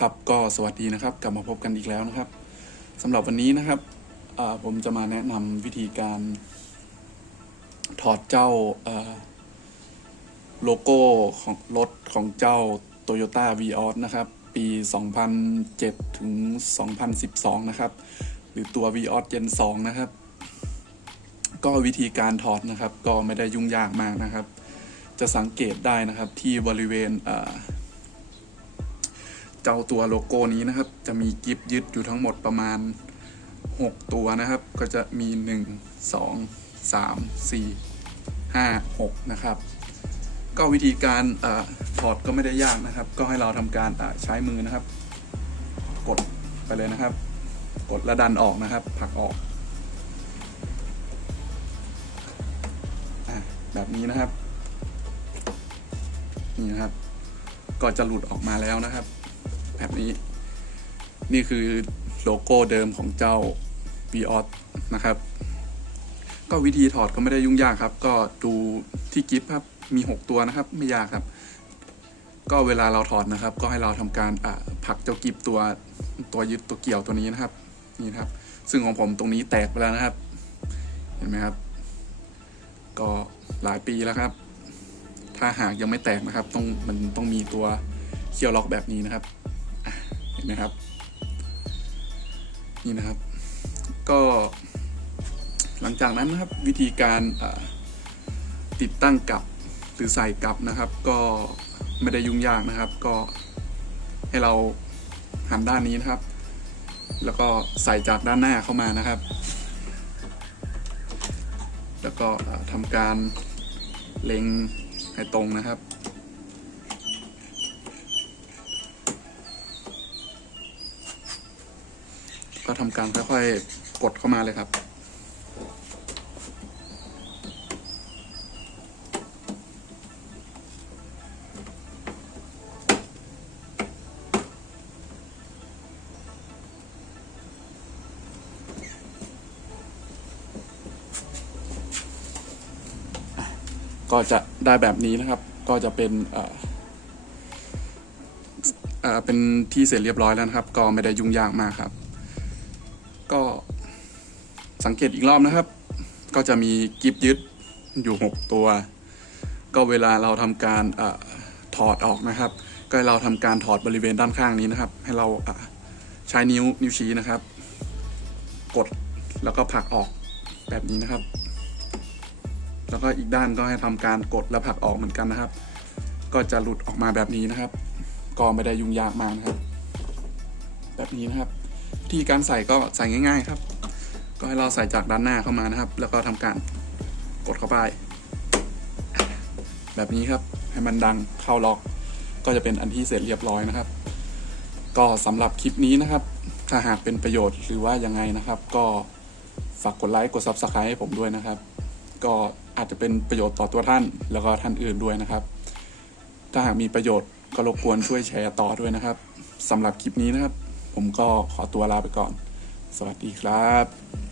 ครับก็สวัสดีนะครับ กลับมาพบกันอีกแล้วนะครับสำหรับวันนี้นะครับผมจะมาแนะนำวิธีการ ถอดเจ้าโลโก้ของรถของเจ้า Toyota v ีออนะครับ ปี 2007 ถึง 2012 นะครับ หรือตัว v ีออ Gen 2 นะครับ ก็วิธีการถอดนะครับ ก็ไม่ได้ยุ่งยากมากนะครับ จะสังเกตได้นะครับที่บริเวณ เจ้าตัวโลโก้นี้นะครับ จะมีกิฟยึดอยู่ทั้งหมดประมาณ 6 ตัวนะครับ ก็จะมี 1 2 3 4 5 6 นะครับ ก็วิธีการอถอดก็ไม่ได้ยากนะครับ ก็ให้เราทำการใช้มือนะครับ กดไปเลยนะครับ กดและดันออกนะครับผลักออกอแบบนี้นะครับนี่นะครับ ก็จะหลุดออกมาแล้วนะครับ แบบนี้ นี่คือโลโก้เดิมของเจ้า v ีออนะครับ ก็วิธีถอดก็ไม่ได้ยุ่งยากครับ ก็ดูที่กิฟต์ครับ มี 6 ตัวนะครับ ไม่ยากครับ ก็เวลาเราถอดนะครับ ก็ให้เราทำการผลักเจ้ากิฟต์ตัวตัวยึดตัวเกี่ยวตัวนี้นะครับ นี่นะครับ ซึ่งของผมตรงนี้แตกไปแล้วนะครับ เห็นไหมครับ ก็หลายปีแล้วครับ ถ้าหากยังไม่แตกนะครับ ต้องมันต้องมีตัวเคี่ยวล็อกแบบนี้นะครับ ห็นไหมครับ นี่นะครับ ก็หลังจากนั้นนะครับวิธีการติดตั้งกับหรือใส่กับนะครับ ก็ไม่ได้ยุ่งยากนะครับ ก็ให้เราหันด้านนี้นะครับ แล้วก็ใส่จากด้านหน้าเข้ามานะครับ แล้วก็ทำการเล็งให้ตรงนะครับ ก็ทำการค่อยๆกดเข้ามาเลยครับ ก็จะได้แบบนี้นะครับ ก็จะเป็นเป็นที่เสร็จเรียบร้อยแล้วนะครับ ก็ไม่ได้ยุ่งยากมากครับ ก็สังเกตอีกรอบนะครับ ก็จะมีกิฟยึดอยู่ 6 ตัว ก็เวลาเราทำการอถอดออกนะครับ ก็เราทำการถอดบริเวณด้านข้างนี้นะครับ ให้เราใช้นิ้วนิ้วชี้นะครับ กดแล้วก็ผลักออกแบบนี้นะครับ แล้วก็อีกด้านก็ให้ทำการกดและผลักออกเหมือนกันนะครับ ก็จะหลุดออกมาแบบนี้นะครับ ก็ไม่ได้ยุ่งยากมากนะครับ แบบนี้นะครับ ธีการใส่ก็ใส่ง่าย ๆ ครับ ก็ให้เราใส่จากด้านหน้าเข้ามานะครับ แล้วก็ทำการกดเข้าไป แบบนี้ครับให้มันดังเข้าล็อก ก็จะเป็นอันที่เสร็จเรียบร้อยนะครับ ก็สำหรับคลิปนี้นะครับ ถ้าหากเป็นประโยชน์หรือว่ายังไงนะครับ ก็ฝากกดไลค์กด Subscribe ให้ผมด้วยนะครับ ก็อาจจะเป็นประโยชน์ต่อตัวท่านแล้วก็ท่านอื่นด้วยนะครับ ถ้าหากมีประโยชน์ก็รบกวนช่วยแชร์ต่อด้วยนะครับสำหรับคลิปนี้นะครับ ผมก็ขอตัวลาไปก่อน สวัสดีครับ